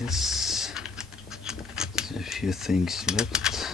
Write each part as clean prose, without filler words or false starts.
Yes, there's a few things left.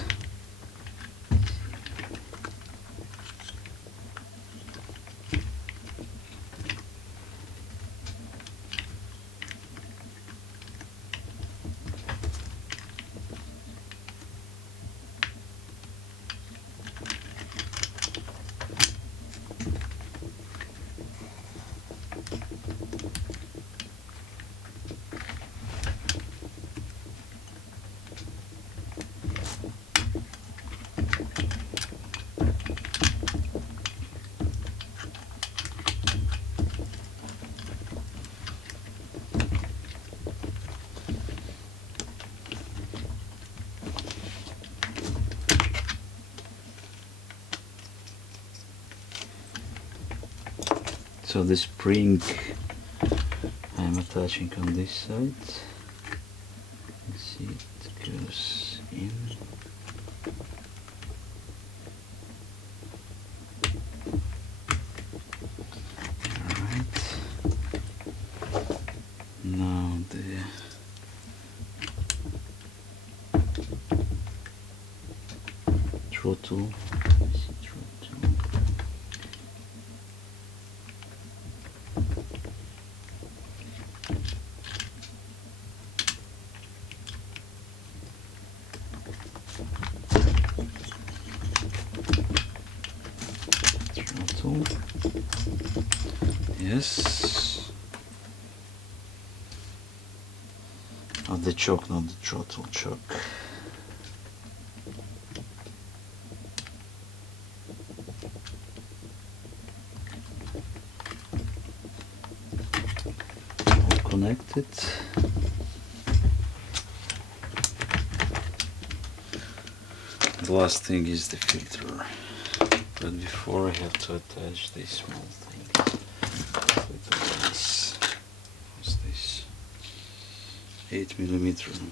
So the spring I'm attaching on this side. You see it goes in. Alright. Now the throttle. Yes. Not the choke, not the throttle, choke. All connected. The last thing is the filter. But before I have to attach this small thing. What's this? 8mm.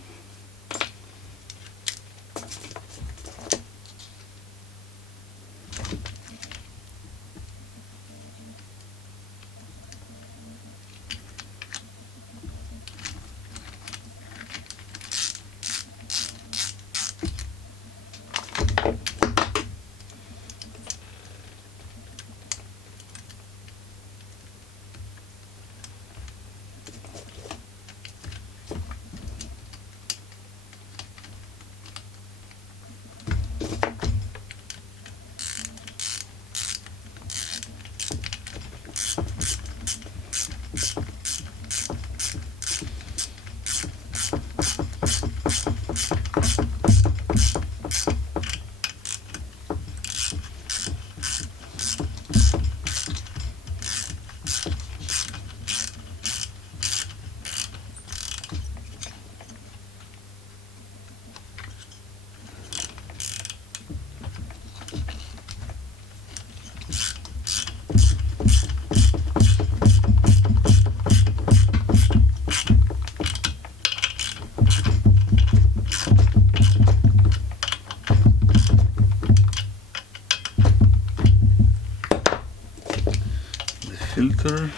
Filter.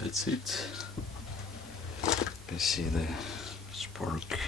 That's it. I see the spark.